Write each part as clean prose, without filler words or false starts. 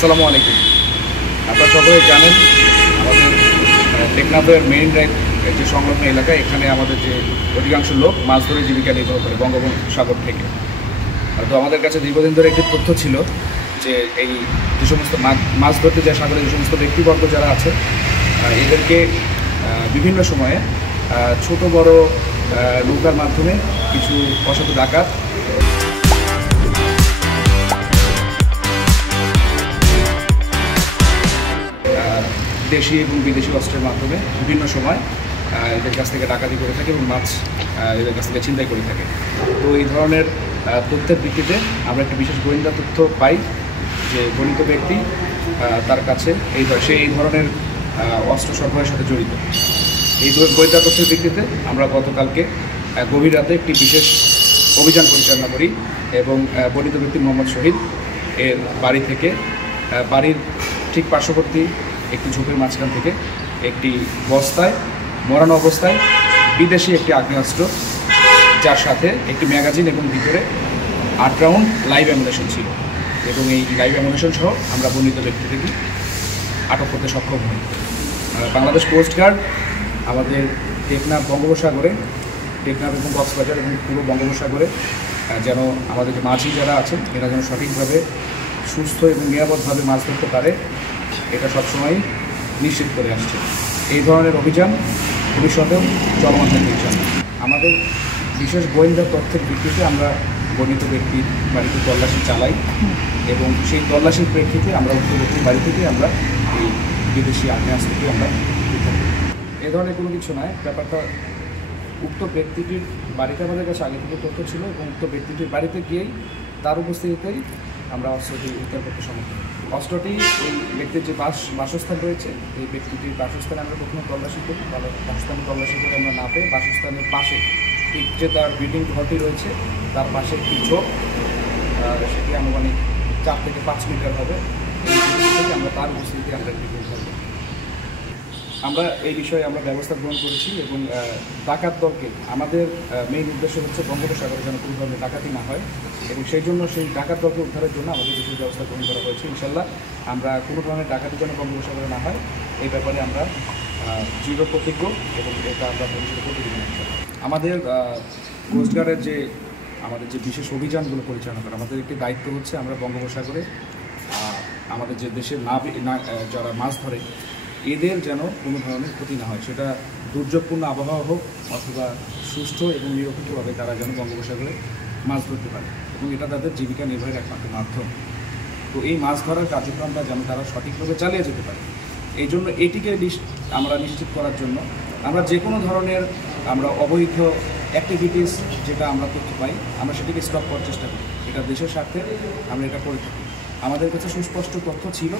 আসসালামু আলাইকুম। আপনারা সকলেই জানেন আমাদের টেকনাফের মেইন ড্রাইভ যে সংলগ্ন এলাকা, এখানে আমাদের যে অধিকাংশ লোক মাছ ধরে জীবিকা নির্বাহ করে বঙ্গোপসাগর থেকে। তো আমাদের কাছে দীর্ঘদিন ধরে একটি তথ্য ছিল যে এই যে সমস্ত মাছ ধরতে যায় সাগরে যে সমস্ত ব্যক্তিবর্গ যারা আছে, এদেরকে বিভিন্ন সময়ে ছোট বড় নৌকার মাধ্যমে কিছু অসৎ ডাকাত দেশি এবং বিদেশি অস্ত্রের মাধ্যমে বিভিন্ন সময় এদের কাছ থেকে ডাকাতি করে থাকে এবং মাছ এদের কাছ থেকে ছিনতাই করে থাকে। তো এই ধরনের তথ্যের ভিত্তিতে আমরা একটা বিশেষ গোয়েন্দা তথ্য পাই যে গণিত ব্যক্তি তার কাছে সে এই ধরনের অস্ত্র সরবরাহের সাথে জড়িত। এই গোয়েন্দা তথ্যের ভিত্তিতে আমরা গতকালকে গভীর রাতে একটি বিশেষ অভিযান পরিচালনা করি এবং গণিত ব্যক্তি মোহাম্মদ শহীদ এর বাড়ি থেকে বাড়ির ঠিক পার্শ্ববর্তী একটি ঝোপের মাঝখান থেকে একটি বস্তায় মরানো অবস্থায় বিদেশি একটি আগ্নেয়াস্ত্র, যার সাথে একটি ম্যাগাজিন এবং ভিতরে 8 রাউন্ড লাইভ অ্যামুনেশন ছিল এবং এই লাইভ অ্যামুনেশন সহ আমরা বর্ণিত ব্যক্তিটিকে আটক করতে সক্ষম হই। বাংলাদেশ কোস্টগার্ড আমাদের টেকনাফ বঙ্গোপসাগরে, টেকনাফ এবং কক্সবাজার এবং পুরো বঙ্গোপসাগরে যেন আমাদের যে মাঝি যারা আছেন এরা যেন সঠিকভাবে সুস্থ এবং নিরাপদভাবে মাছ ধরতে পারে, এটা সবসময় নিশ্চিত করে আসছে। এই ধরনের অভিযান ভবিষ্যতেও চলমান থাকবে ইনশাআল্লাহ। আমাদের বিশেষ গোয়েন্দা তথ্যের ভিত্তিতে আমরা গণিত ব্যক্তির বাড়িতে তল্লাশি চালাই এবং সেই তল্লাশির প্রেক্ষিতে আমরা উক্ত ব্যক্তির বাড়ি থেকে আমরা এই বিদেশি আগ্নেয়াস্ত্রটি আমরা উদ্ধার করি। এ ধরনের কোনো কিছু নয়, ব্যাপারটা উক্ত ব্যক্তিটির বাড়িতে আমাদের কাছে আগে থেকে তথ্য ছিল এবং উক্ত ব্যক্তিটির বাড়িতে গিয়েই তার উপস্থিতিতেই আমরা অস্ত্রটি উদ্ধার করতে সমর্থ। অস্ত্রটি এই ব্যক্তির যে বাসস্থান রয়েছে, এই ব্যক্তিটির বাসস্থানে আমরা প্রথমে তল্লাশি করি। বাসস্থানে তল্লাশি করে আমরা না পেয়ে বাসস্থানের পাশে ঠিক যে তার বিল্ডিং ঘরটি রয়েছে তার পাশে একটি ঝোপ, সেটি আনুমানিক 4 থেকে 5 মিটার হবে, থেকে আমরা তার উপস্থিতিতে আমরা একটি উদ্ধার করি। আমরা এই বিষয়ে আমরা ব্যবস্থা গ্রহণ করেছি এবং ডাকাত দলকে আমাদের মেইন উদ্দেশ্য হচ্ছে বঙ্গোপসাগরে যেন কোনো ধরনের ডাকাতি না হয় এবং সেই জন্য সেই ডাকাত দলকে উদ্ধারের জন্য আমাদের বিশেষ ব্যবস্থা গ্রহণ করা হয়েছে। ইনশাল্লাহ আমরা কোনো ধরনের ডাকাতি যেন বঙ্গোপসাগরে না হয় এই ব্যাপারে আমরা দৃঢ় প্রতিজ্ঞ এবং এটা আমরা ভবিষ্যতে প্রতিদিন আমাদের কোস্টগার্ডের আমাদের যে বিশেষ অভিযানগুলো পরিচালনা করা, আমাদের একটি দায়িত্ব হচ্ছে আমরা বঙ্গোপসাগরে আমাদের যে দেশের যারা মাছ ধরে এদের যেন কোনো ধরনের ক্ষতি না হয়, সেটা দুর্যোগপূর্ণ আবহাওয়া হোক অথবা সুষ্ঠ এবং নিরপেক্ষভাবে তারা যেন বঙ্গোপসাগরে মাছ ধরতে পারে এবং এটা তাদের জীবিকা নির্বাহের একমাত্র মাধ্যম। তো এই মাছ ধরার কার্যক্রমটা যেন তারা সঠিকভাবে চালিয়ে যেতে পারে, এই জন্য এটিকে আমরা নিশ্চিত করার জন্য আমরা যে কোনো ধরনের অবৈধ অ্যাক্টিভিটিস যেটা আমরা করতে পাই আমরা সেটিকে স্টপ করার চেষ্টা করি। এটা দেশের স্বার্থে আমরা এটা করে থাকি। আমাদের কাছে সুস্পষ্ট তথ্য ছিল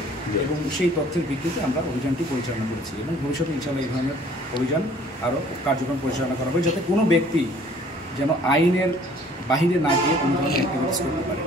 এবং সেই তথ্যের ভিত্তিতে আমরা অভিযানটি পরিচালনা করেছি এবং ভবিষ্যতে ইনশাআল্লাহ এই ধরনের অভিযান আরও কার্যক্রম পরিচালনা করা হবে যাতে কোনো ব্যক্তি যেন আইনের বাহিরে না গিয়ে কোনো ধরনের অ্যাক্টিভিটিস করতে পারে।